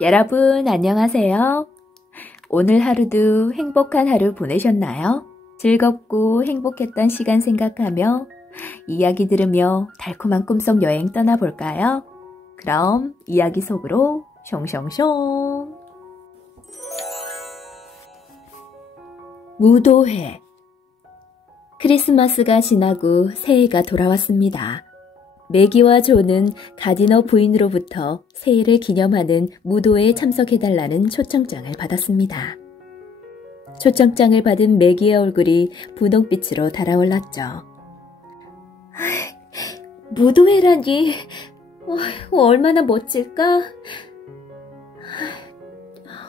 여러분 안녕하세요. 오늘 하루도 행복한 하루 보내셨나요? 즐겁고 행복했던 시간 생각하며 이야기 들으며 달콤한 꿈속 여행 떠나볼까요? 그럼 이야기 속으로 숑숑숑. 무도회. 크리스마스가 지나고 새해가 돌아왔습니다. 매기와 조는 가디너 부인으로부터 새해를 기념하는 무도회에 참석해달라는 초청장을 받았습니다. 초청장을 받은 매기의 얼굴이 분홍빛으로 달아올랐죠. 무도회라니 얼마나 멋질까?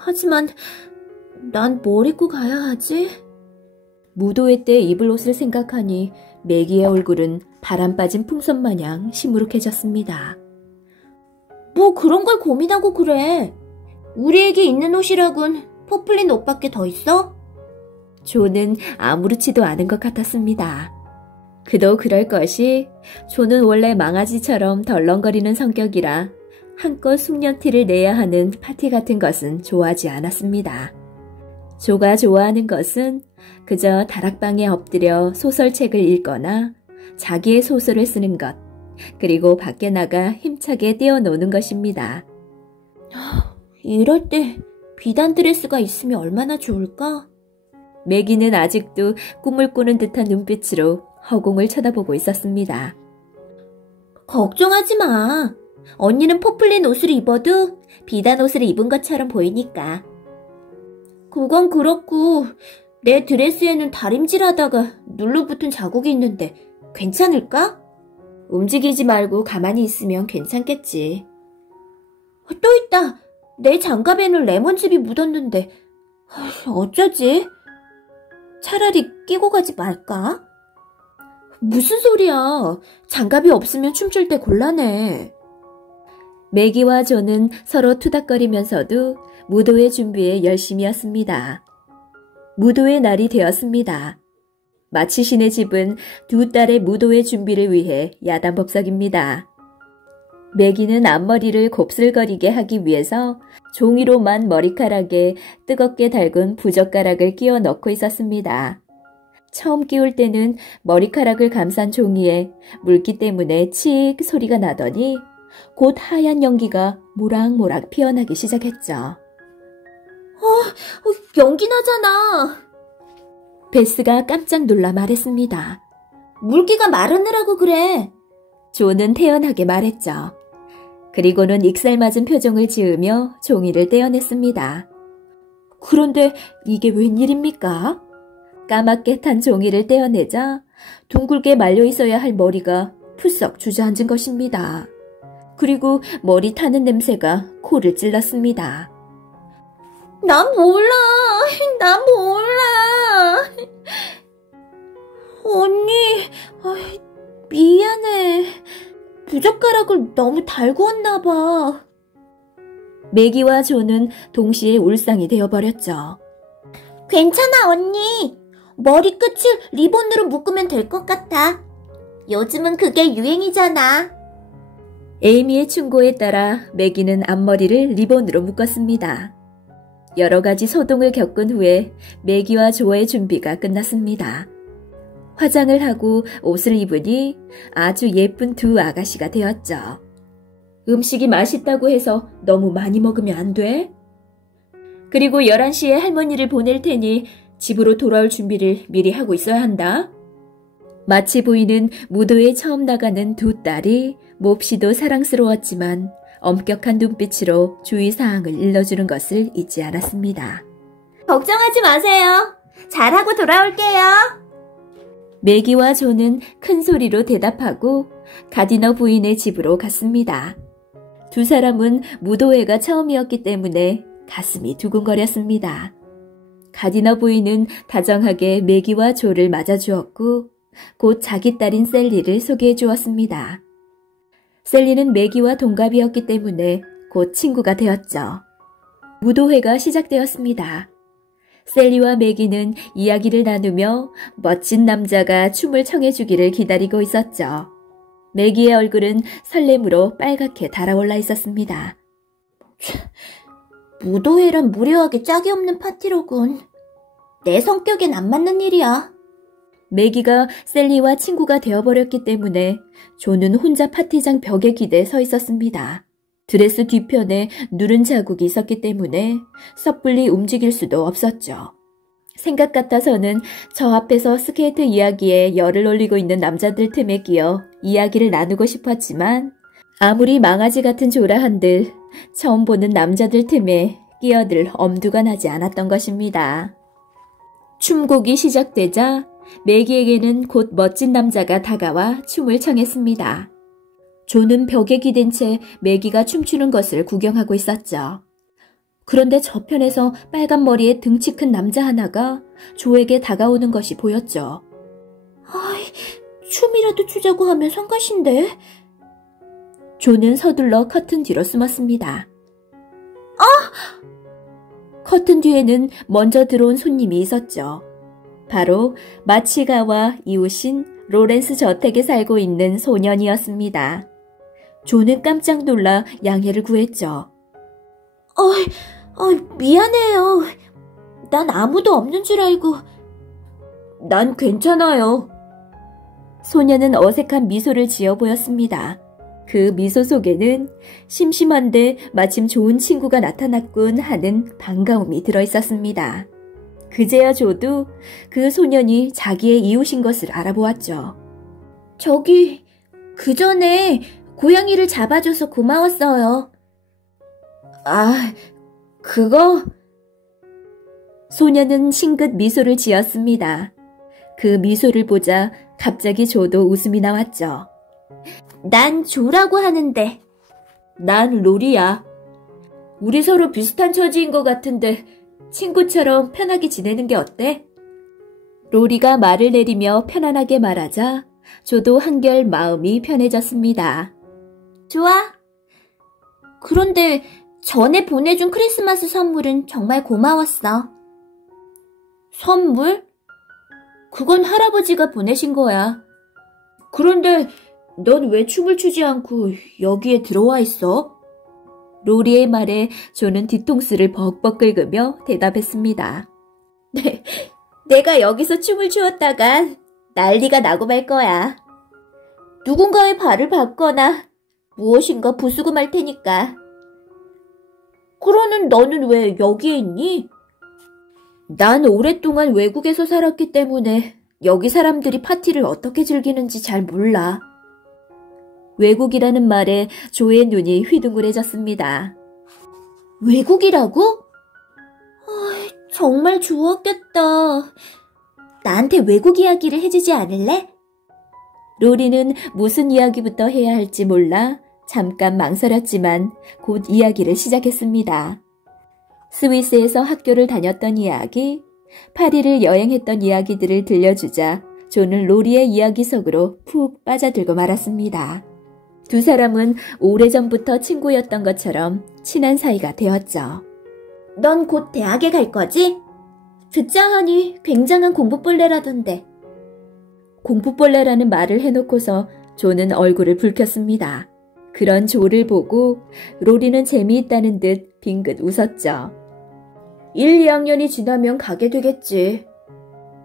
하지만 난 뭘 입고 가야 하지? 무도회 때 입을 옷을 생각하니 매기의 얼굴은 바람 빠진 풍선 마냥 시무룩해졌습니다. 뭐 그런 걸 고민하고 그래. 우리에게 있는 옷이라곤 포플린 옷밖에 더 있어? 조는 아무렇지도 않은 것 같았습니다. 그도 그럴 것이 조는 원래 망아지처럼 덜렁거리는 성격이라 한껏 숙련티를 내야 하는 파티 같은 것은 좋아하지 않았습니다. 조가 좋아하는 것은 그저 다락방에 엎드려 소설책을 읽거나 자기의 소설을 쓰는 것, 그리고 밖에 나가 힘차게 뛰어노는 것입니다. 이럴 때 비단 드레스가 있으면 얼마나 좋을까? 매기는 아직도 꿈을 꾸는 듯한 눈빛으로 허공을 쳐다보고 있었습니다. 걱정하지 마. 언니는 포플린 옷을 입어도 비단 옷을 입은 것처럼 보이니까. 그건 그렇고 내 드레스에는 다림질하다가 눌러붙은 자국이 있는데 괜찮을까? 움직이지 말고 가만히 있으면 괜찮겠지. 또 있다. 내 장갑에는 레몬즙이 묻었는데 어쩌지? 차라리 끼고 가지 말까? 무슨 소리야. 장갑이 없으면 춤출 때 곤란해. 매기와 조는 서로 투닥거리면서도 무도회 준비에 열심이었습니다. 무도회 날이 되었습니다. 마치신의 집은 두 딸의 무도회 준비를 위해 야단법석입니다. 매기는 앞머리를 곱슬거리게 하기 위해서 종이로만 머리카락에 뜨겁게 달군 부젓가락을 끼워 넣고 있었습니다. 처음 끼울 때는 머리카락을 감싼 종이에 물기 때문에 칙 소리가 나더니 곧 하얀 연기가 모락모락 피어나기 시작했죠. 연기 나잖아. 베스가 깜짝 놀라 말했습니다. 물기가 마르느라고 그래. 조는 태연하게 말했죠. 그리고는 익살맞은 표정을 지으며 종이를 떼어냈습니다. 그런데 이게 웬일입니까? 까맣게 탄 종이를 떼어내자 둥글게 말려 있어야 할 머리가 푸썩 주저앉은 것입니다. 그리고 머리 타는 냄새가 코를 찔렀습니다. 난 몰라. 언니, 미안해. 부젓가락을 너무 달고 왔나 봐. 매기와 조는 동시에 울상이 되어버렸죠. 괜찮아, 언니. 머리끝을 리본으로 묶으면 될 것 같아. 요즘은 그게 유행이잖아. 에이미의 충고에 따라 매기는 앞머리를 리본으로 묶었습니다. 여러 가지 소동을 겪은 후에 매기와 조의 준비가 끝났습니다. 화장을 하고 옷을 입으니 아주 예쁜 두 아가씨가 되었죠. 음식이 맛있다고 해서 너무 많이 먹으면 안 돼? 그리고 11시에 할머니를 보낼 테니 집으로 돌아올 준비를 미리 하고 있어야 한다. 마치 보이는 무도회에 처음 나가는 두 딸이 몹시도 사랑스러웠지만 엄격한 눈빛으로 주의사항을 일러주는 것을 잊지 않았습니다. 걱정하지 마세요. 잘하고 돌아올게요. 매기와 조는 큰 소리로 대답하고 가디너 부인의 집으로 갔습니다. 두 사람은 무도회가 처음이었기 때문에 가슴이 두근거렸습니다. 가디너 부인은 다정하게 매기와 조를 맞아주었고 곧 자기 딸인 셀리를 소개해 주었습니다. 셀리는 매기와 동갑이었기 때문에 곧 친구가 되었죠. 무도회가 시작되었습니다. 셀리와 매기는 이야기를 나누며 멋진 남자가 춤을 청해주기를 기다리고 있었죠. 매기의 얼굴은 설렘으로 빨갛게 달아올라 있었습니다. 무도회란 무례하게 짝이 없는 파티로군. 내 성격엔 안 맞는 일이야. 매기가 셀리와 친구가 되어버렸기 때문에 조는 혼자 파티장 벽에 기대 서 있었습니다. 드레스 뒤편에 누른 자국이 있었기 때문에 섣불리 움직일 수도 없었죠. 생각 같아서는 저 앞에서 스케이트 이야기에 열을 올리고 있는 남자들 틈에 끼어 이야기를 나누고 싶었지만 아무리 망아지 같은 조라 한들 처음 보는 남자들 틈에 끼어들 엄두가 나지 않았던 것입니다. 춤곡이 시작되자 매기에게는 곧 멋진 남자가 다가와 춤을 청했습니다. 조는 벽에 기댄 채 매기가 춤추는 것을 구경하고 있었죠. 그런데 저편에서 빨간 머리에 등치 큰 남자 하나가 조에게 다가오는 것이 보였죠. 아이, 춤이라도 추자고 하면 성가신데. 조는 서둘러 커튼 뒤로 숨었습니다. 커튼 뒤에는 먼저 들어온 손님이 있었죠. 바로 마치가와 이웃인 로렌스 저택에 살고 있는 소년이었습니다. 조는 깜짝 놀라 양해를 구했죠. 미안해요. 난 아무도 없는 줄 알고. 난 괜찮아요. 소년은 어색한 미소를 지어 보였습니다. 그 미소 속에는 심심한데 마침 좋은 친구가 나타났군 하는 반가움이 들어있었습니다. 그제야 조도 그 소년이 자기의 이웃인 것을 알아보았죠. 저기, 그 전에 고양이를 잡아줘서 고마웠어요. 아, 그거? 소년은 싱긋 미소를 지었습니다. 그 미소를 보자 갑자기 조도 웃음이 나왔죠. 난 조라고 하는데. 난 로리야. 우리 서로 비슷한 처지인 것 같은데 친구처럼 편하게 지내는 게 어때? 로리가 말을 내리며 편안하게 말하자 조도 한결 마음이 편해졌습니다. 좋아. 그런데 전에 보내준 크리스마스 선물은 정말 고마웠어. 선물? 그건 할아버지가 보내신 거야. 그런데 넌 왜 춤을 추지 않고 여기에 들어와 있어? 로리의 말에 조는 뒤통수를 벅벅 긁으며 대답했습니다. 내가 여기서 춤을 추었다간 난리가 나고 말 거야. 누군가의 발을 밟거나 무엇인가 부수고 말 테니까. 그러는 너는 왜 여기에 있니? 난 오랫동안 외국에서 살았기 때문에 여기 사람들이 파티를 어떻게 즐기는지 잘 몰라. 외국이라는 말에 조의 눈이 휘둥그레졌습니다. 외국이라고? 정말 좋았겠다. 나한테 외국 이야기를 해주지 않을래? 로리는 무슨 이야기부터 해야 할지 몰라 잠깐 망설였지만 곧 이야기를 시작했습니다. 스위스에서 학교를 다녔던 이야기, 파리를 여행했던 이야기들을 들려주자 조는 로리의 이야기 속으로 푹 빠져들고 말았습니다. 두 사람은 오래전부터 친구였던 것처럼 친한 사이가 되었죠. 넌 곧 대학에 갈 거지? 듣자 하니 굉장한 공부벌레라던데. 공부벌레라는 말을 해놓고서 조는 얼굴을 붉혔습니다. 그런 조를 보고 로리는 재미있다는 듯 빙긋 웃었죠. 1, 2학년이 지나면 가게 되겠지.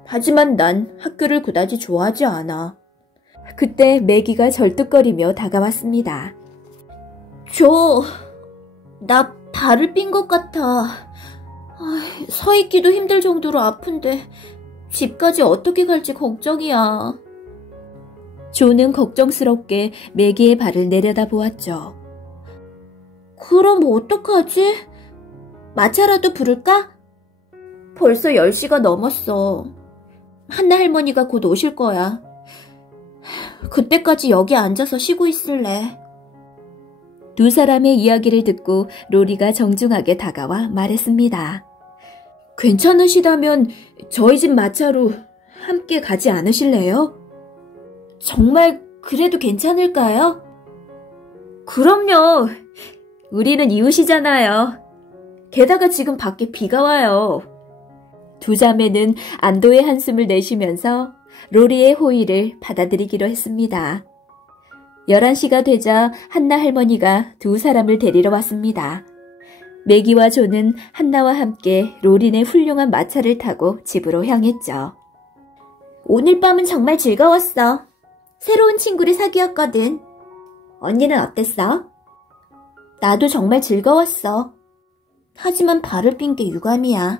하지만 난 학교를 그다지 좋아하지 않아. 그때 매기가 절뚝거리며 다가왔습니다. 조, 나 발을 삔 것 같아. 서 있기도 힘들 정도로 아픈데 집까지 어떻게 갈지 걱정이야. 조는 걱정스럽게 매기의 발을 내려다보았죠. 그럼 어떡하지? 마차라도 부를까? 벌써 10시가 넘었어. 한나 할머니가 곧 오실 거야. 그때까지 여기 앉아서 쉬고 있을래. 두 사람의 이야기를 듣고 로리가 정중하게 다가와 말했습니다. 괜찮으시다면 저희 집 마차로 함께 가지 않으실래요? 정말 그래도 괜찮을까요? 그럼요. 우리는 이웃이잖아요. 게다가 지금 밖에 비가 와요. 두 자매는 안도의 한숨을 내쉬면서 로리의 호의를 받아들이기로 했습니다. 11시가 되자 한나 할머니가 두 사람을 데리러 왔습니다. 매기와 조는 한나와 함께 로린의 훌륭한 마차를 타고 집으로 향했죠. 오늘 밤은 정말 즐거웠어. 새로운 친구를 사귀었거든. 언니는 어땠어? 나도 정말 즐거웠어. 하지만 발을 삔 게 유감이야.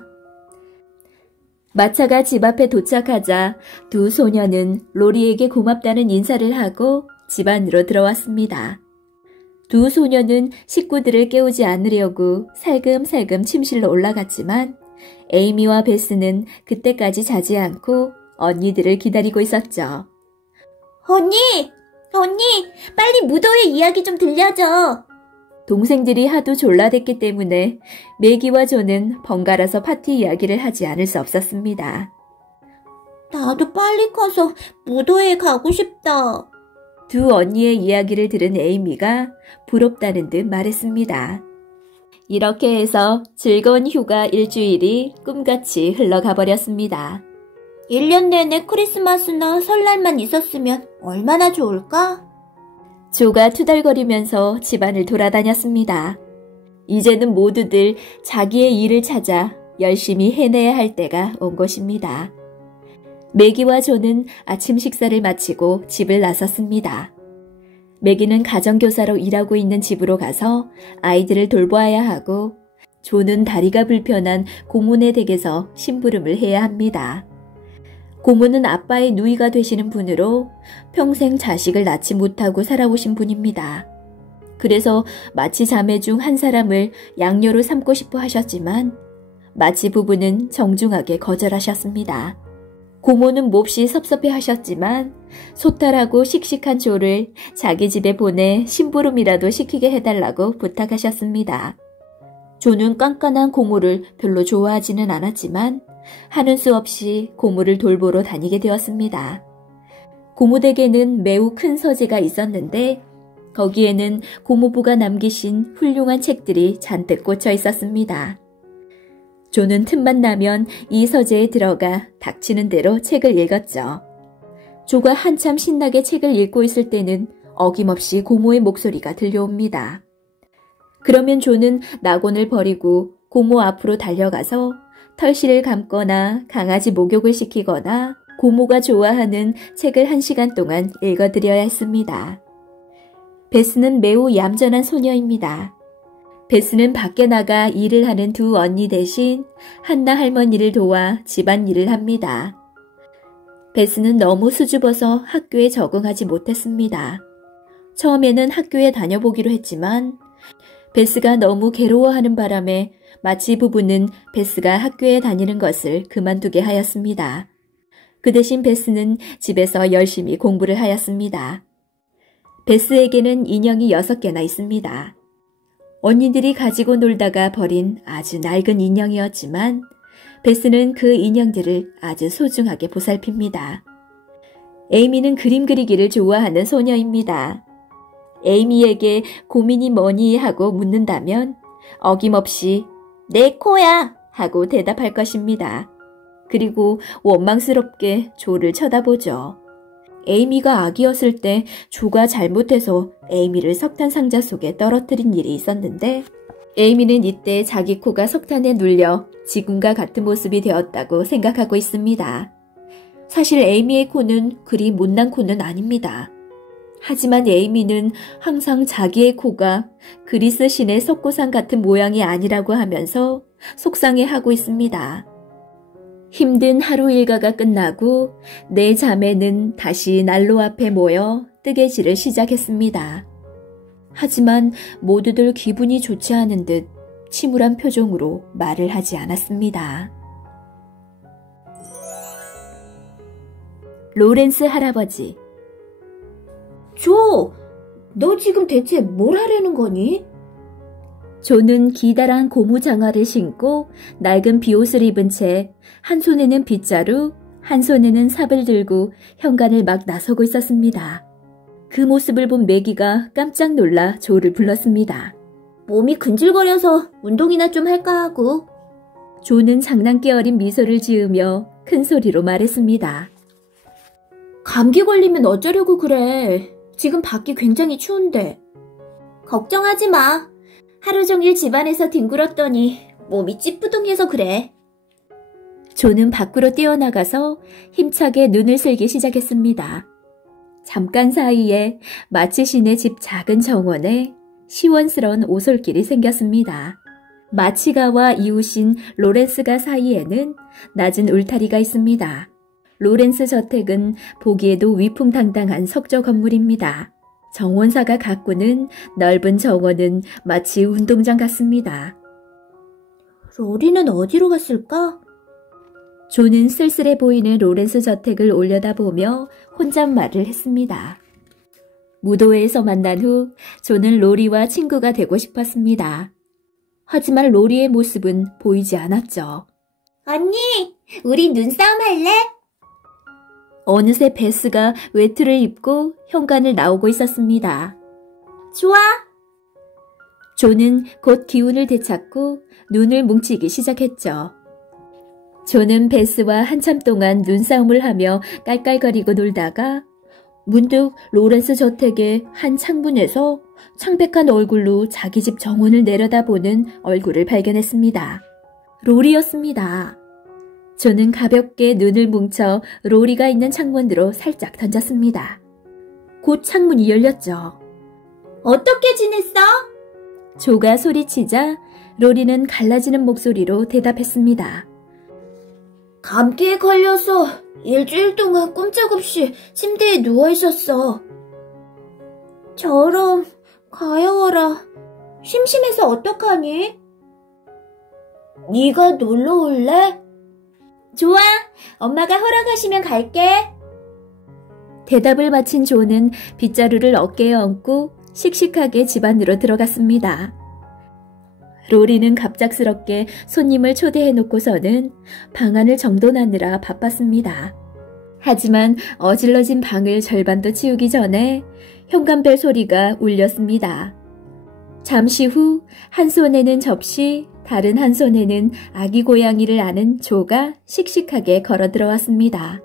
마차가 집 앞에 도착하자 두 소녀는 로리에게 고맙다는 인사를 하고 집 안으로 들어왔습니다. 두 소녀는 식구들을 깨우지 않으려고 살금살금 침실로 올라갔지만 에이미와 베스는 그때까지 자지 않고 언니들을 기다리고 있었죠. 언니! 빨리 무도회 이야기 좀 들려줘. 동생들이 하도 졸라댔기 때문에 매기와 조는 번갈아서 파티 이야기를 하지 않을 수 없었습니다. 나도 빨리 커서 무도회에 가고 싶다. 두 언니의 이야기를 들은 에이미가 부럽다는 듯 말했습니다. 이렇게 해서 즐거운 휴가 일주일이 꿈같이 흘러가 버렸습니다. 1년 내내 크리스마스나 설날만 있었으면 얼마나 좋을까? 조가 투덜거리면서 집안을 돌아다녔습니다. 이제는 모두들 자기의 일을 찾아 열심히 해내야 할 때가 온 것입니다. 매기와 조는 아침 식사를 마치고 집을 나섰습니다. 매기는 가정교사로 일하고 있는 집으로 가서 아이들을 돌보아야 하고 조는 다리가 불편한 고모네 댁에서 심부름을 해야 합니다. 고모는 아빠의 누이가 되시는 분으로 평생 자식을 낳지 못하고 살아오신 분입니다. 그래서 마치 자매 중 한 사람을 양녀로 삼고 싶어 하셨지만 마치 부부는 정중하게 거절하셨습니다. 고모는 몹시 섭섭해 하셨지만 소탈하고 씩씩한 조를 자기 집에 보내 심부름이라도 시키게 해달라고 부탁하셨습니다. 조는 깐깐한 고모를 별로 좋아하지는 않았지만 하는 수 없이 고모를 돌보러 다니게 되었습니다. 고모 댁에는 매우 큰 서재가 있었는데 거기에는 고모부가 남기신 훌륭한 책들이 잔뜩 꽂혀 있었습니다. 조는 틈만 나면 이 서재에 들어가 닥치는 대로 책을 읽었죠. 조가 한참 신나게 책을 읽고 있을 때는 어김없이 고모의 목소리가 들려옵니다. 그러면 조는 낙원을 버리고 고모 앞으로 달려가서 털실을 감거나 강아지 목욕을 시키거나 고모가 좋아하는 책을 1시간 동안 읽어드려야 했습니다. 베스는 매우 얌전한 소녀입니다. 베스는 밖에 나가 일을 하는 두 언니 대신 한나 할머니를 도와 집안일을 합니다. 베스는 너무 수줍어서 학교에 적응하지 못했습니다. 처음에는 학교에 다녀보기로 했지만 베스가 너무 괴로워하는 바람에 마치 부부는 베스가 학교에 다니는 것을 그만두게 하였습니다. 그 대신 베스는 집에서 열심히 공부를 하였습니다. 베스에게는 인형이 6개나 있습니다. 언니들이 가지고 놀다가 버린 아주 낡은 인형이었지만 베스는 그 인형들을 아주 소중하게 보살핍니다. 에이미는 그림 그리기를 좋아하는 소녀입니다. 에이미에게 고민이 뭐니 하고 묻는다면 어김없이 내 코야 하고 대답할 것입니다. 그리고 원망스럽게 조를 쳐다보죠. 에이미가 아기였을 때 조가 잘못해서 에이미를 석탄 상자 속에 떨어뜨린 일이 있었는데 에이미는 이때 자기 코가 석탄에 눌려 지금과 같은 모습이 되었다고 생각하고 있습니다. 사실 에이미의 코는 그리 못난 코는 아닙니다. 하지만 에이미는 항상 자기의 코가 그리스 신의 석고상 같은 모양이 아니라고 하면서 속상해하고 있습니다. 힘든 하루 일과가 끝나고 네 자매는 다시 난로 앞에 모여 뜨개질을 시작했습니다. 하지만 모두들 기분이 좋지 않은 듯 침울한 표정으로 말을 하지 않았습니다. 로렌스 할아버지. 조, 너 지금 대체 뭘 하려는 거니? 조는 기다란 고무 장화를 신고 낡은 비옷을 입은 채 한 손에는 빗자루, 한 손에는 삽을 들고 현관을 막 나서고 있었습니다. 그 모습을 본 매기가 깜짝 놀라 조를 불렀습니다. 몸이 근질거려서 운동이나 좀 할까 하고. 조는 장난기 어린 미소를 지으며 큰 소리로 말했습니다. 감기 걸리면 어쩌려고 그래. 지금 밖이 굉장히 추운데. 걱정하지 마. 하루 종일 집안에서 뒹굴었더니 몸이 찌뿌둥해서 그래. 조는 밖으로 뛰어나가서 힘차게 눈을 쓸기 시작했습니다. 잠깐 사이에 마치 시내 집 작은 정원에 시원스러운 오솔길이 생겼습니다. 마치가와 이웃인 로렌스가 사이에는 낮은 울타리가 있습니다. 로렌스 저택은 보기에도 위풍당당한 석조 건물입니다. 정원사가 가꾸는 넓은 정원은 마치 운동장 같습니다. 로리는 어디로 갔을까? 조는 쓸쓸해 보이는 로렌스 저택을 올려다보며 혼잣말을 했습니다. 무도회에서 만난 후 조는 로리와 친구가 되고 싶었습니다. 하지만 로리의 모습은 보이지 않았죠. 언니, 우리 눈싸움 할래? 어느새 베스가 외투를 입고 현관을 나오고 있었습니다. 좋아. 조는 곧 기운을 되찾고 눈을 뭉치기 시작했죠. 조는 베스와 한참 동안 눈싸움을 하며 깔깔거리고 놀다가 문득 로렌스 저택의 한 창문에서 창백한 얼굴로 자기 집 정원을 내려다보는 얼굴을 발견했습니다. 로리였습니다. 조는 가볍게 눈을 뭉쳐 로리가 있는 창문으로 살짝 던졌습니다. 곧 창문이 열렸죠. 어떻게 지냈어? 조가 소리치자 로리는 갈라지는 목소리로 대답했습니다. 감기에 걸려서 일주일 동안 꼼짝없이 침대에 누워있었어. 저럼 가여워라. 심심해서 어떡하니? 네가 놀러 올래? 좋아. 엄마가 허락하시면 갈게. 대답을 마친 조는 빗자루를 어깨에 얹고 씩씩하게 집 안으로 들어갔습니다. 로리는 갑작스럽게 손님을 초대해놓고서는 방안을 정돈하느라 바빴습니다. 하지만 어질러진 방을 절반도 치우기 전에 현관벨 소리가 울렸습니다. 잠시 후 한 손에는 접시, 다른 한 손에는 아기 고양이를 안은 조가 씩씩하게 걸어 들어왔습니다.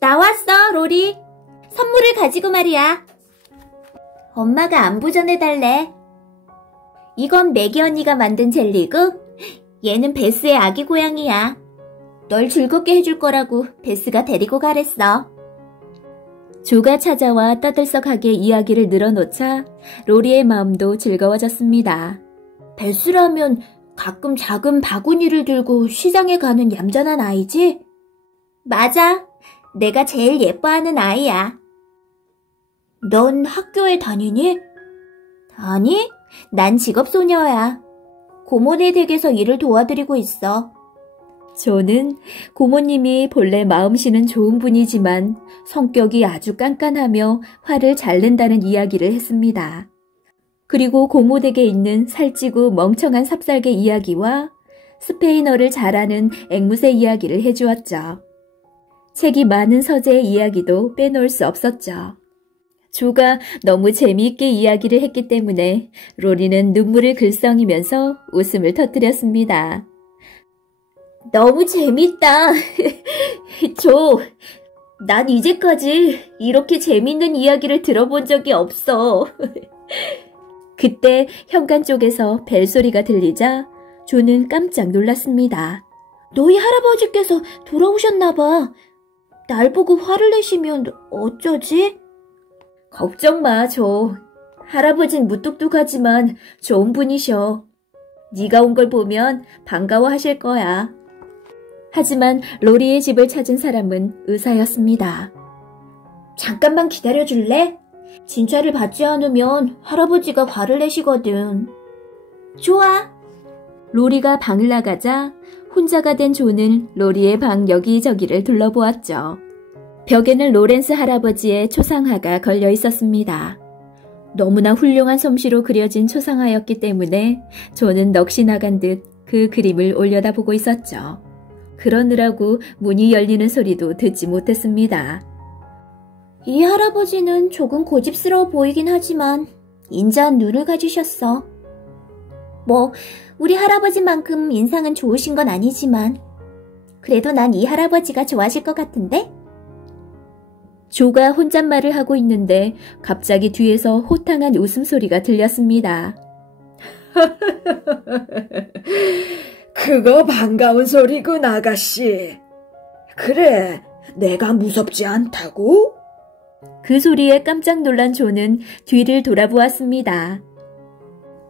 나왔어, 로리. 선물을 가지고 말이야. 엄마가 안부 전해달래. 이건 매기 언니가 만든 젤리고 얘는 베스의 아기 고양이야. 널 즐겁게 해줄 거라고 베스가 데리고 가랬어. 조가 찾아와 떠들썩하게 이야기를 늘어놓자 로리의 마음도 즐거워졌습니다. 베스라면 가끔 작은 바구니를 들고 시장에 가는 얌전한 아이지? 맞아. 내가 제일 예뻐하는 아이야. 넌 학교에 다니니? 아니, 난 직업소녀야. 고모네 댁에서 일을 도와드리고 있어. 조는 고모님이 본래 마음씨는 좋은 분이지만 성격이 아주 깐깐하며 화를 잘 낸다는 이야기를 했습니다. 그리고 고모댁에 있는 살찌고 멍청한 삽살개 이야기와 스페인어를 잘하는 앵무새 이야기를 해주었죠. 책이 많은 서재의 이야기도 빼놓을 수 없었죠. 조가 너무 재미있게 이야기를 했기 때문에 로리는 눈물을 글썽이면서 웃음을 터뜨렸습니다. 너무 재밌다. 조, 난 이제까지 이렇게 재밌는 이야기를 들어본 적이 없어. 그때 현관 쪽에서 벨소리가 들리자 조는 깜짝 놀랐습니다. 너희 할아버지께서 돌아오셨나 봐. 날 보고 화를 내시면 어쩌지? 걱정 마, 조. 할아버진 무뚝뚝하지만 좋은 분이셔. 네가 온 걸 보면 반가워하실 거야. 하지만 로리의 집을 찾은 사람은 의사였습니다. 잠깐만 기다려줄래? 진찰을 받지 않으면 할아버지가 화를 내시거든. 좋아. 로리가 방을 나가자 혼자가 된 조는 로리의 방 여기저기를 둘러보았죠. 벽에는 로렌스 할아버지의 초상화가 걸려 있었습니다. 너무나 훌륭한 솜씨로 그려진 초상화였기 때문에 조는 넋이 나간 듯 그 그림을 올려다보고 있었죠. 그러느라고 문이 열리는 소리도 듣지 못했습니다. 이 할아버지는 조금 고집스러워 보이긴 하지만 인자한 눈을 가지셨어. 뭐 우리 할아버지만큼 인상은 좋으신 건 아니지만 그래도 난 이 할아버지가 좋아하실 것 같은데? 조가 혼잣말을 하고 있는데 갑자기 뒤에서 호탕한 웃음소리가 들렸습니다. 그거 반가운 소리군, 아가씨. 그래, 내가 무섭지 않다고? 그 소리에 깜짝 놀란 조는 뒤를 돌아보았습니다.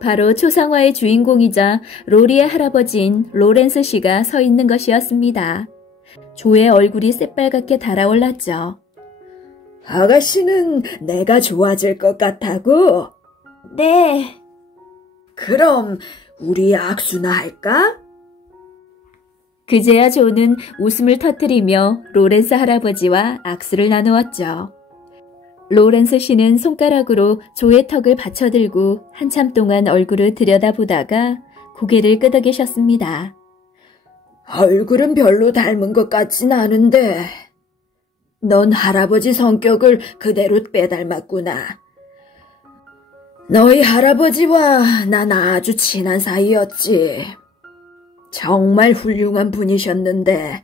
바로 초상화의 주인공이자 로리의 할아버지인 로렌스 씨가 서 있는 것이었습니다. 조의 얼굴이 새빨갛게 달아올랐죠. 아가씨는 내가 좋아질 것 같다고? 네. 그럼 우리 악수나 할까? 그제야 조는 웃음을 터뜨리며 로렌스 할아버지와 악수를 나누었죠. 로렌스 씨는 손가락으로 조의 턱을 받쳐들고 한참 동안 얼굴을 들여다보다가 고개를 끄덕이셨습니다. 얼굴은 별로 닮은 것 같진 않은데 넌 할아버지 성격을 그대로 빼닮았구나. 너희 할아버지와 난 아주 친한 사이였지. 정말 훌륭한 분이셨는데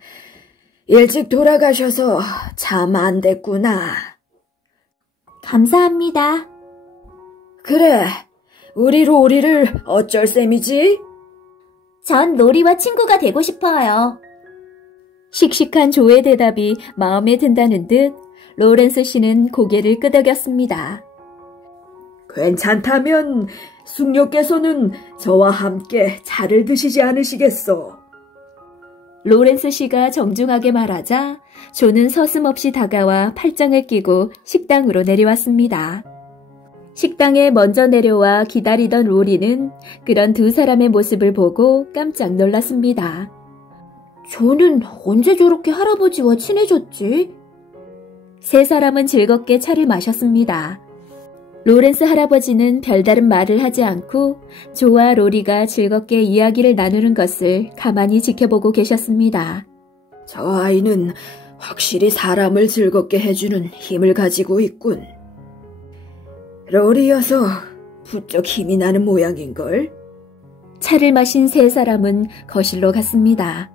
일찍 돌아가셔서 참 안 됐구나. 감사합니다. 그래, 우리 로리를 어쩔 셈이지? 전 로리와 친구가 되고 싶어요. 씩씩한 조의 대답이 마음에 든다는 듯 로렌스 씨는 고개를 끄덕였습니다. 괜찮다면 숙녀께서는 저와 함께 차를 드시지 않으시겠소? 로렌스 씨가 정중하게 말하자 조는 서슴없이 다가와 팔짱을 끼고 식당으로 내려왔습니다. 식당에 먼저 내려와 기다리던 로리는 그런 두 사람의 모습을 보고 깜짝 놀랐습니다. 조는 언제 저렇게 할아버지와 친해졌지? 세 사람은 즐겁게 차를 마셨습니다. 로렌스 할아버지는 별다른 말을 하지 않고 조와 로리가 즐겁게 이야기를 나누는 것을 가만히 지켜보고 계셨습니다. 저 아이는 확실히 사람을 즐겁게 해주는 힘을 가지고 있군. 로리여서 부쩍 힘이 나는 모양인걸? 차를 마신 세 사람은 거실로 갔습니다.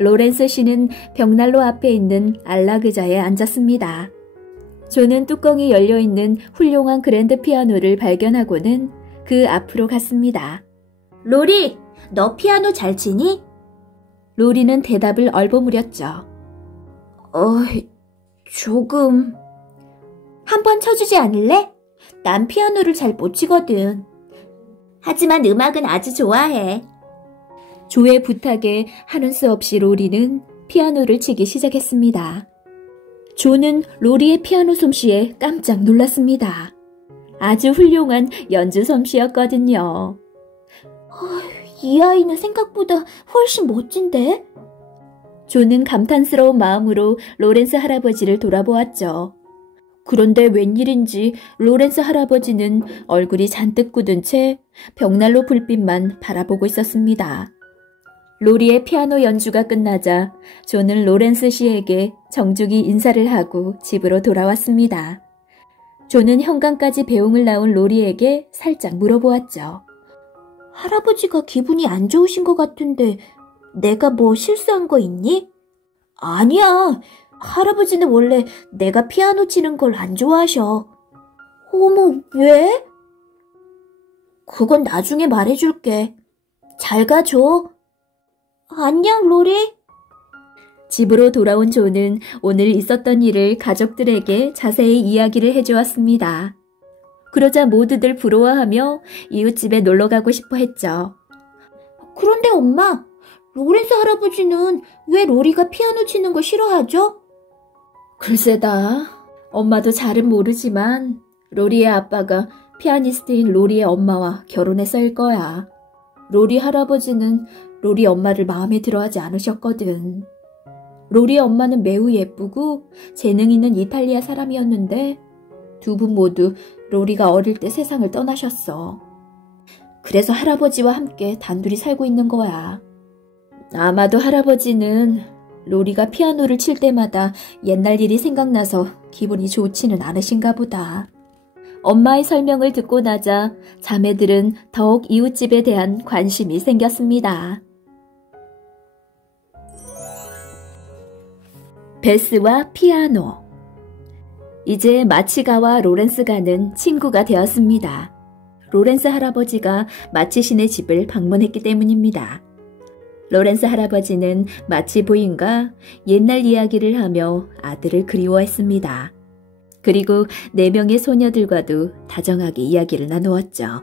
로렌스 씨는 벽난로 앞에 있는 안락 의자에 앉았습니다. 조는 뚜껑이 열려있는 훌륭한 그랜드 피아노를 발견하고는 그 앞으로 갔습니다. 로리, 너 피아노 잘 치니? 로리는 대답을 얼버무렸죠. 조금. 한번 쳐주지 않을래? 난 피아노를 잘 못 치거든. 하지만 음악은 아주 좋아해. 조의 부탁에 하는 수 없이 로리는 피아노를 치기 시작했습니다. 조는 로리의 피아노 솜씨에 깜짝 놀랐습니다. 아주 훌륭한 연주 솜씨였거든요. 이 아이는 생각보다 훨씬 멋진데? 조는 감탄스러운 마음으로 로렌스 할아버지를 돌아보았죠. 그런데 웬일인지 로렌스 할아버지는 얼굴이 잔뜩 굳은 채 벽난로 불빛만 바라보고 있었습니다. 로리의 피아노 연주가 끝나자 조는 로렌스 씨에게 정중히 인사를 하고 집으로 돌아왔습니다. 조는 현관까지 배웅을 나온 로리에게 살짝 물어보았죠. 할아버지가 기분이 안 좋으신 것 같은데 내가 뭐 실수한 거 있니? 아니야. 할아버지는 원래 내가 피아노 치는 걸 안 좋아하셔. 어머, 왜? 그건 나중에 말해줄게. 잘 가, 조. 안녕, 로리. 집으로 돌아온 조는 오늘 있었던 일을 가족들에게 자세히 이야기를 해주었습니다. 그러자 모두들 부러워하며 이웃집에 놀러가고 싶어 했죠. 그런데 엄마, 로렌스 할아버지는 왜 로리가 피아노 치는 거 싫어하죠? 글쎄다. 엄마도 잘은 모르지만 로리의 아빠가 피아니스트인 로리의 엄마와 결혼해서일 거야. 로리 할아버지는 로리 엄마를 마음에 들어하지 않으셨거든. 로리의 엄마는 매우 예쁘고 재능 있는 이탈리아 사람이었는데 두 분 모두 로리가 어릴 때 세상을 떠나셨어. 그래서 할아버지와 함께 단둘이 살고 있는 거야. 아마도 할아버지는 로리가 피아노를 칠 때마다 옛날 일이 생각나서 기분이 좋지는 않으신가 보다. 엄마의 설명을 듣고 나자 자매들은 더욱 이웃집에 대한 관심이 생겼습니다. 베스와 피아노. 이제 마치가와 로렌스가는 친구가 되었습니다. 로렌스 할아버지가 마치신의 집을 방문했기 때문입니다. 로렌스 할아버지는 마치 부인과 옛날 이야기를 하며 아들을 그리워했습니다. 그리고 4명의 소녀들과도 다정하게 이야기를 나누었죠.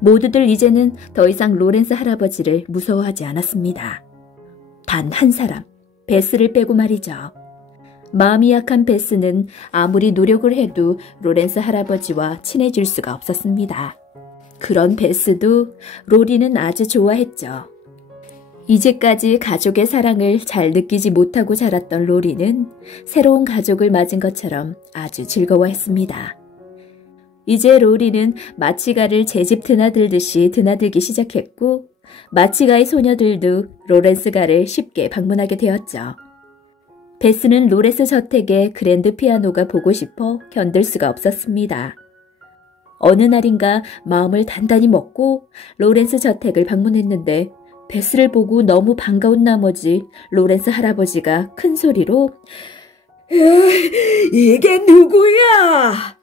모두들 이제는 더 이상 로렌스 할아버지를 무서워하지 않았습니다. 단 한 사람, 베스를 빼고 말이죠. 마음이 약한 베스는 아무리 노력을 해도 로렌스 할아버지와 친해질 수가 없었습니다. 그런 베스도 로리는 아주 좋아했죠. 이제까지 가족의 사랑을 잘 느끼지 못하고 자랐던 로리는 새로운 가족을 맞은 것처럼 아주 즐거워했습니다. 이제 로리는 마치가를 제 집 드나들듯이 드나들기 시작했고 마치가의 소녀들도 로렌스가를 쉽게 방문하게 되었죠. 베스는 로렌스 저택의 그랜드 피아노가 보고 싶어 견딜 수가 없었습니다. 어느 날인가 마음을 단단히 먹고 로렌스 저택을 방문했는데 베스를 보고 너무 반가운 나머지 로렌스 할아버지가 큰 소리로 이게 누구야?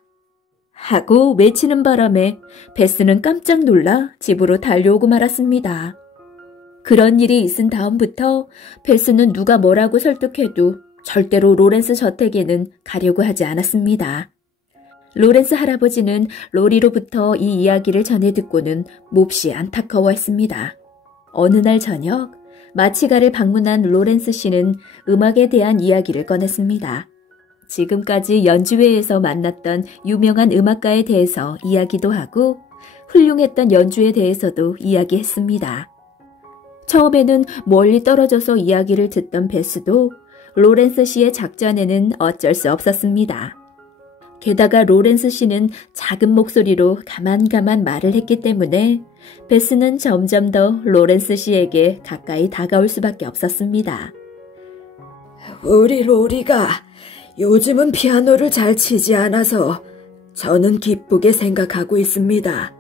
하고 외치는 바람에 베스는 깜짝 놀라 집으로 달려오고 말았습니다. 그런 일이 있은 다음부터 베스는 누가 뭐라고 설득해도 절대로 로렌스 저택에는 가려고 하지 않았습니다. 로렌스 할아버지는 로리로부터 이 이야기를 전해 듣고는 몹시 안타까워했습니다. 어느 날 저녁 마치가를 방문한 로렌스 씨는 음악에 대한 이야기를 꺼냈습니다. 지금까지 연주회에서 만났던 유명한 음악가에 대해서 이야기도 하고 훌륭했던 연주에 대해서도 이야기했습니다. 처음에는 멀리 떨어져서 이야기를 듣던 베스도 로렌스 씨의 작전에는 어쩔 수 없었습니다. 게다가 로렌스 씨는 작은 목소리로 가만가만 말을 했기 때문에 베스는 점점 더 로렌스 씨에게 가까이 다가올 수밖에 없었습니다. 우리 로리가 요즘은 피아노를 잘 치지 않아서 저는 기쁘게 생각하고 있습니다.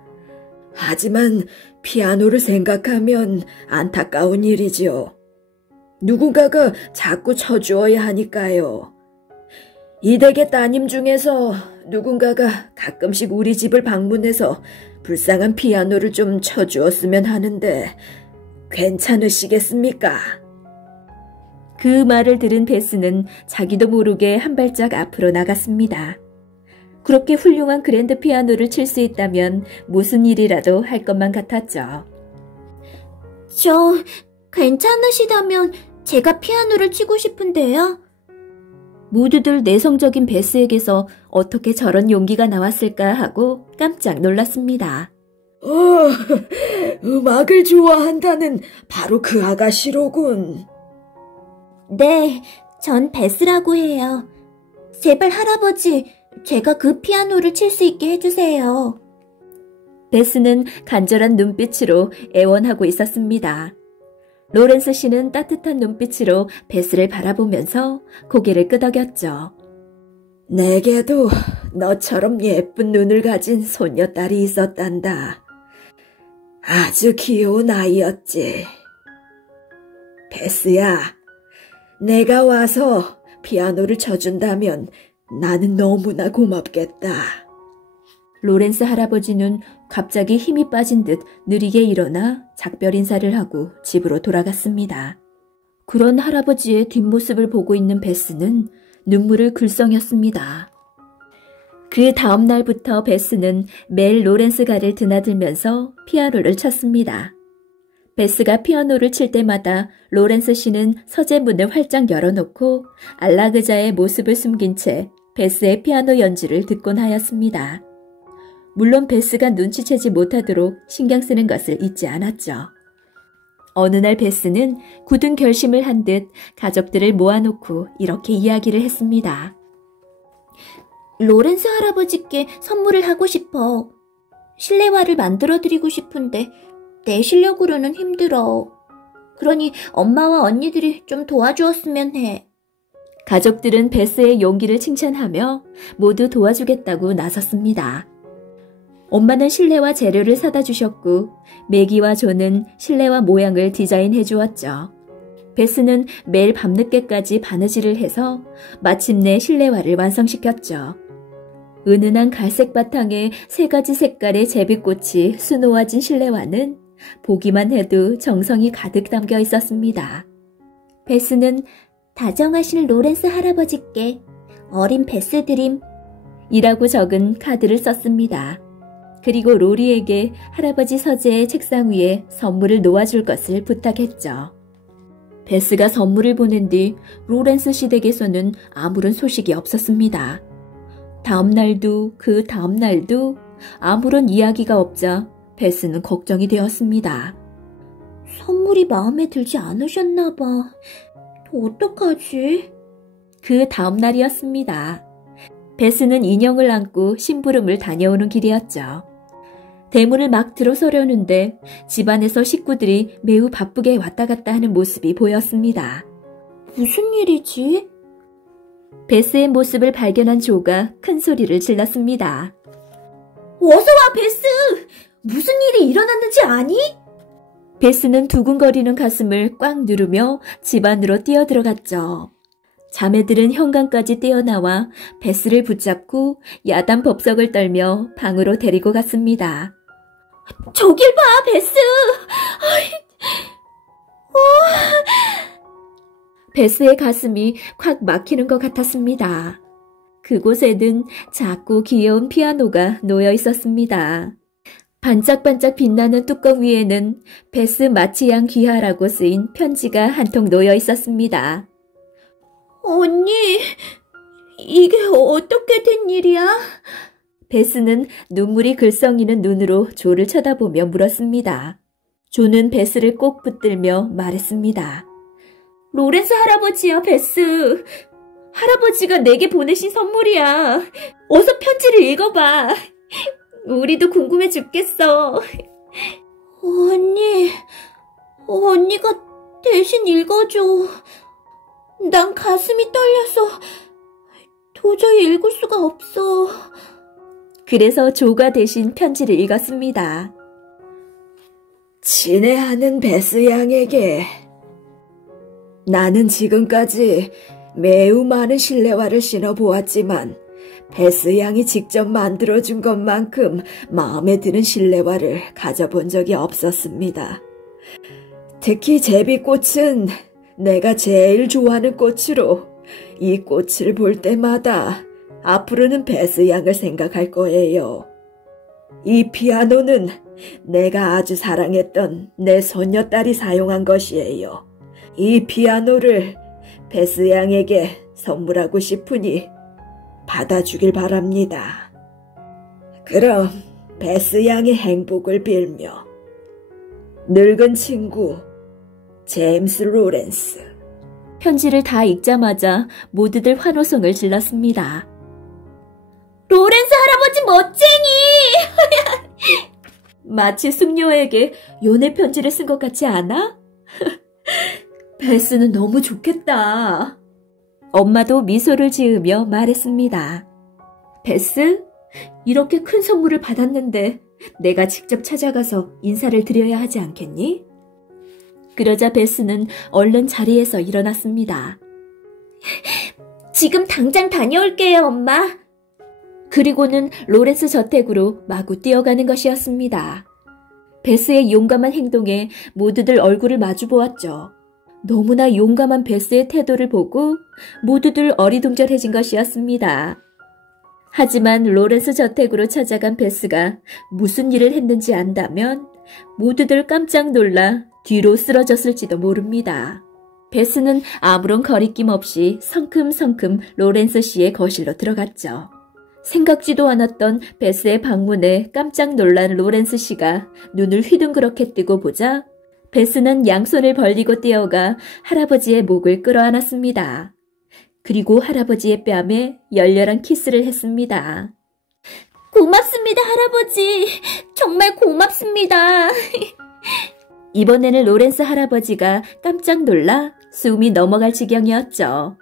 하지만 피아노를 생각하면 안타까운 일이죠. 누군가가 자꾸 쳐주어야 하니까요. 이 댁의 따님 중에서 누군가가 가끔씩 우리 집을 방문해서 불쌍한 피아노를 좀 쳐주었으면 하는데 괜찮으시겠습니까? 그 말을 들은 베스는 자기도 모르게 한 발짝 앞으로 나갔습니다. 그렇게 훌륭한 그랜드 피아노를 칠 수 있다면 무슨 일이라도 할 것만 같았죠. 저 괜찮으시다면 제가 피아노를 치고 싶은데요. 모두들 내성적인 베스에게서 어떻게 저런 용기가 나왔을까 하고 깜짝 놀랐습니다. 음악을 좋아한다는 바로 그 아가씨로군. 네, 전 베스라고 해요. 제발 할아버지, 제가 그 피아노를 칠 수 있게 해주세요. 베스는 간절한 눈빛으로 애원하고 있었습니다. 로렌스 씨는 따뜻한 눈빛으로 베스를 바라보면서 고개를 끄덕였죠. 내게도 너처럼 예쁜 눈을 가진 손녀딸이 있었단다. 아주 귀여운 아이였지. 베스야, 내가 와서 피아노를 쳐준다면 나는 너무나 고맙겠다. 로렌스 할아버지는 갑자기 힘이 빠진 듯 느리게 일어나 작별 인사를 하고 집으로 돌아갔습니다. 그런 할아버지의 뒷모습을 보고 있는 베스는 눈물을 글썽였습니다. 그 다음 날부터 베스는 매일 로렌스가를 드나들면서 피아노를 쳤습니다. 베스가 피아노를 칠 때마다 로렌스 씨는 서재문을 활짝 열어놓고 안락의자의 모습을 숨긴 채 베스의 피아노 연주를 듣곤 하였습니다. 물론 베스가 눈치채지 못하도록 신경 쓰는 것을 잊지 않았죠. 어느 날 베스는 굳은 결심을 한 듯 가족들을 모아놓고 이렇게 이야기를 했습니다. 로렌스 할아버지께 선물을 하고 싶어. 실내화를 만들어드리고 싶은데 내 실력으로는 힘들어. 그러니 엄마와 언니들이 좀 도와주었으면 해. 가족들은 베스의 용기를 칭찬하며 모두 도와주겠다고 나섰습니다. 엄마는 실내화 재료를 사다 주셨고 매기와 존은 실내화 모양을 디자인해 주었죠. 베스는 매일 밤늦게까지 바느질을 해서 마침내 실내화를 완성시켰죠. 은은한 갈색 바탕에 3가지 색깔의 제비꽃이 수놓아진 실내화는 보기만 해도 정성이 가득 담겨 있었습니다. 베스는 다정하신 로렌스 할아버지께 어린 베스 드림 이라고 적은 카드를 썼습니다. 그리고 로리에게 할아버지 서재의 책상 위에 선물을 놓아줄 것을 부탁했죠. 베스가 선물을 보낸 뒤 로렌스 씨 댁에서는 아무런 소식이 없었습니다. 다음 날도 그 다음 날도 아무런 이야기가 없자 베스는 걱정이 되었습니다. 선물이 마음에 들지 않으셨나 봐. 어떡하지? 그 다음 날이었습니다. 베스는 인형을 안고 심부름을 다녀오는 길이었죠. 대문을 막 들어서려는데 집안에서 식구들이 매우 바쁘게 왔다 갔다 하는 모습이 보였습니다. 무슨 일이지? 베스의 모습을 발견한 조가 큰 소리를 질렀습니다. 어서 와, 베스! 무슨 일이 일어났는지 아니? 베스는 두근거리는 가슴을 꽉 누르며 집 안으로 뛰어들어갔죠. 자매들은 현관까지 뛰어나와 베스를 붙잡고 야단 법석을 떨며 방으로 데리고 갔습니다. 저길 봐, 베스! 베스의 가슴이 콱 막히는 것 같았습니다. 그곳에는 작고 귀여운 피아노가 놓여 있었습니다. 반짝반짝 빛나는 뚜껑 위에는 베스 마치양 귀하라고 쓰인 편지가 한 통 놓여 있었습니다. 언니, 이게 어떻게 된 일이야? 베스는 눈물이 글썽이는 눈으로 조를 쳐다보며 물었습니다. 조는 베스를 꼭 붙들며 말했습니다. 로렌스 할아버지야, 베스. 할아버지가 내게 보내신 선물이야. 어서 편지를 읽어봐. 우리도 궁금해 죽겠어. 언니가 대신 읽어줘. 난 가슴이 떨려서 도저히 읽을 수가 없어. 그래서 조가 대신 편지를 읽었습니다. 친애하는 베스 양에게 나는 지금까지 매우 많은 실내화를 신어보았지만 베스 양이 직접 만들어준 것만큼 마음에 드는 실내화를 가져본 적이 없었습니다. 특히 제비꽃은 내가 제일 좋아하는 꽃으로 이 꽃을 볼 때마다 앞으로는 베스 양을 생각할 거예요. 이 피아노는 내가 아주 사랑했던 내 손녀딸이 사용한 것이에요. 이 피아노를 베스 양에게 선물하고 싶으니 받아주길 바랍니다. 그럼 베스 양의 행복을 빌며 늙은 친구 제임스 로렌스. 편지를 다 읽자마자 모두들 환호성을 질렀습니다. 로렌스 할아버지 멋쟁이! 마치 숙녀에게 연애 편지를 쓴 것 같지 않아? 베스는 너무 좋겠다. 엄마도 미소를 지으며 말했습니다. 베스, 이렇게 큰 선물을 받았는데 내가 직접 찾아가서 인사를 드려야 하지 않겠니? 그러자 베스는 얼른 자리에서 일어났습니다. 지금 당장 다녀올게요, 엄마. 그리고는 로렌스 저택으로 마구 뛰어가는 것이었습니다. 베스의 용감한 행동에 모두들 얼굴을 마주 보았죠. 너무나 용감한 베스의 태도를 보고 모두들 어리둥절해진 것이었습니다. 하지만 로렌스 저택으로 찾아간 베스가 무슨 일을 했는지 안다면 모두들 깜짝 놀라 뒤로 쓰러졌을지도 모릅니다. 베스는 아무런 거리낌 없이 성큼성큼 로렌스 씨의 거실로 들어갔죠. 생각지도 않았던 베스의 방문에 깜짝 놀란 로렌스 씨가 눈을 휘둥그렇게 뜨고 보자 베스는 양손을 벌리고 뛰어가 할아버지의 목을 끌어안았습니다. 그리고 할아버지의 뺨에 열렬한 키스를 했습니다. 고맙습니다, 할아버지. 정말 고맙습니다. 이번에는 로렌스 할아버지가 깜짝 놀라 숨이 넘어갈 지경이었죠.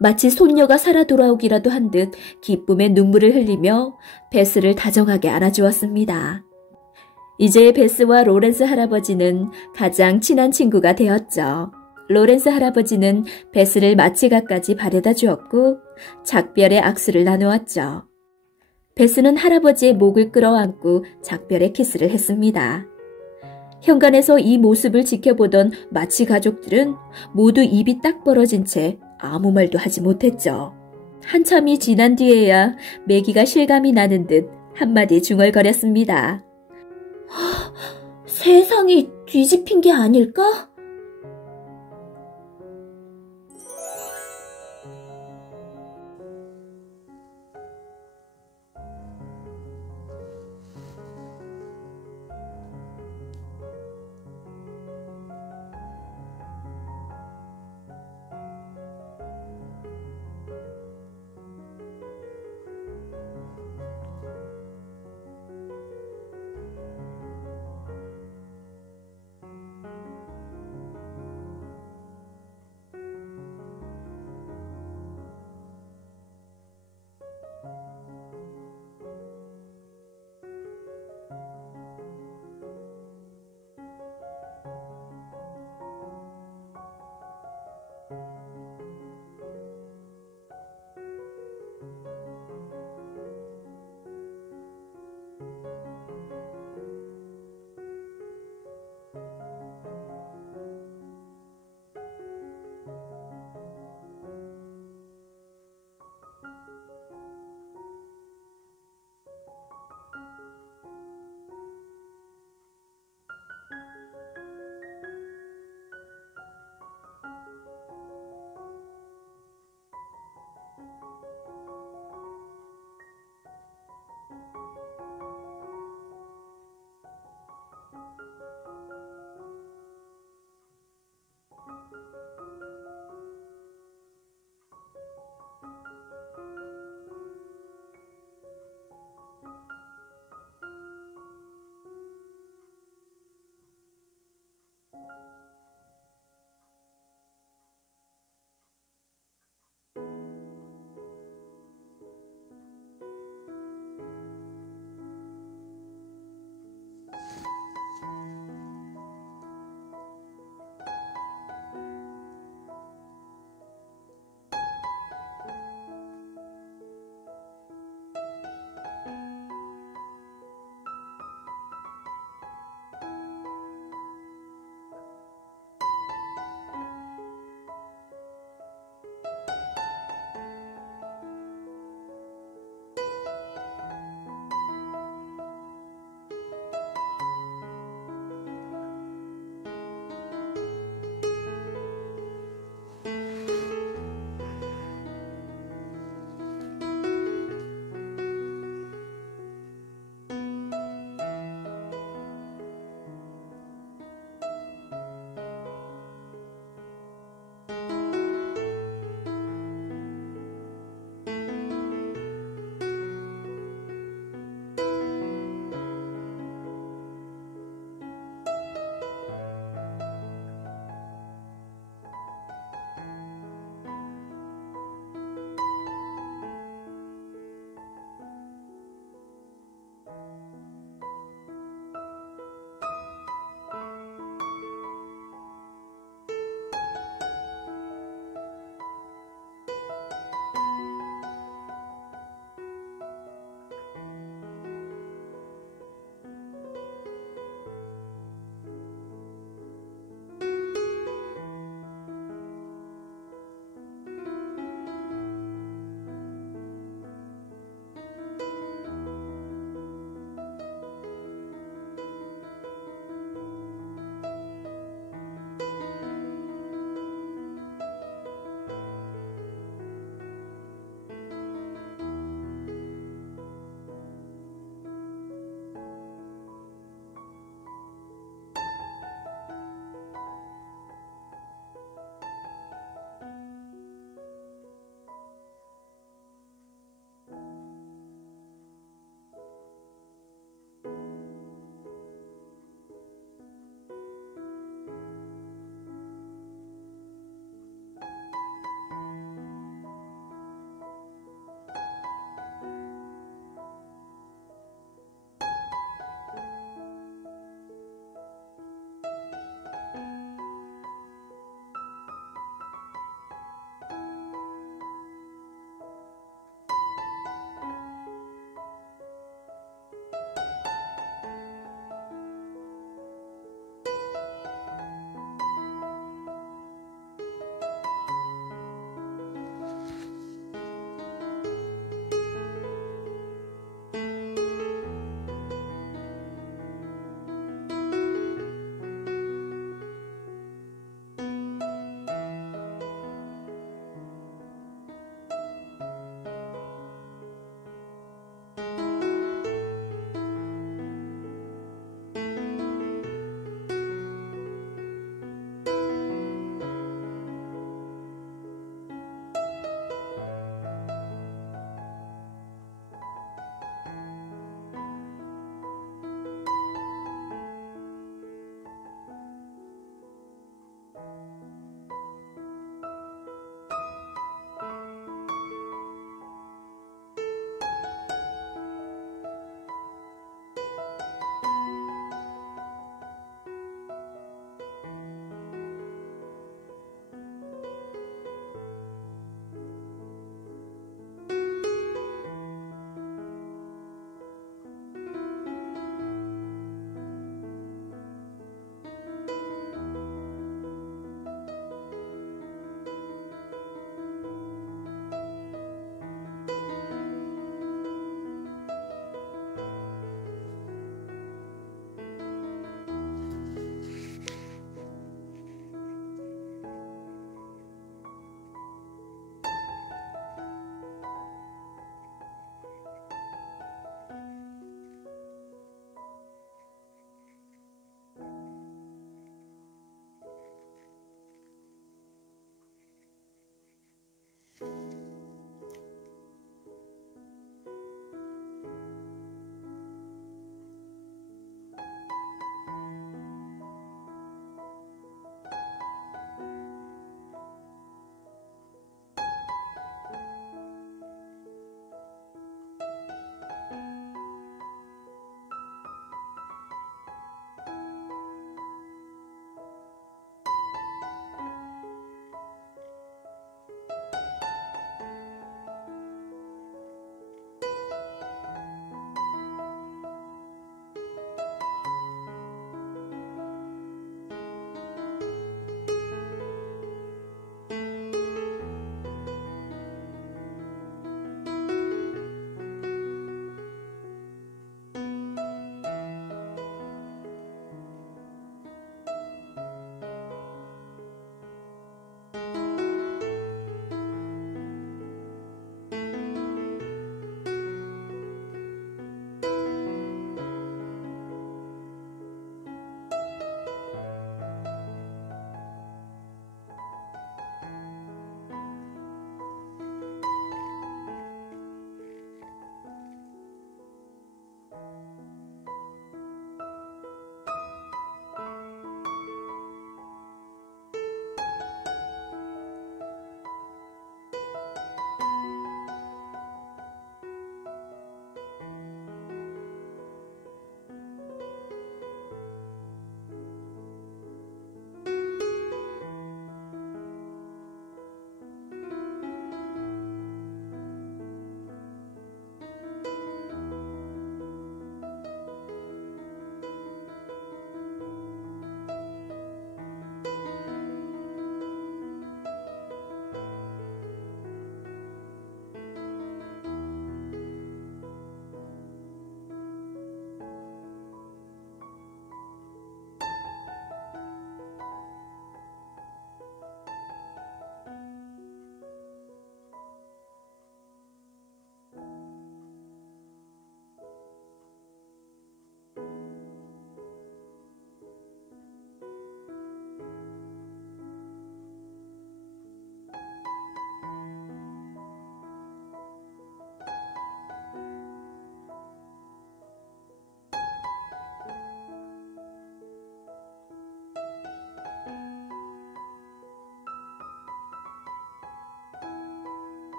마치 손녀가 살아 돌아오기라도 한 듯 기쁨의 눈물을 흘리며 베스를 다정하게 안아주었습니다. 이제 베스와 로렌스 할아버지는 가장 친한 친구가 되었죠. 로렌스 할아버지는 베스를 마치가까지 바래다 주었고 작별의 악수를 나누었죠. 베스는 할아버지의 목을 끌어안고 작별의 키스를 했습니다. 현관에서 이 모습을 지켜보던 마치 가족들은 모두 입이 딱 벌어진 채 아무 말도 하지 못했죠. 한참이 지난 뒤에야 매기가 실감이 나는 듯 한마디 중얼거렸습니다. 세상이 뒤집힌 게 아닐까?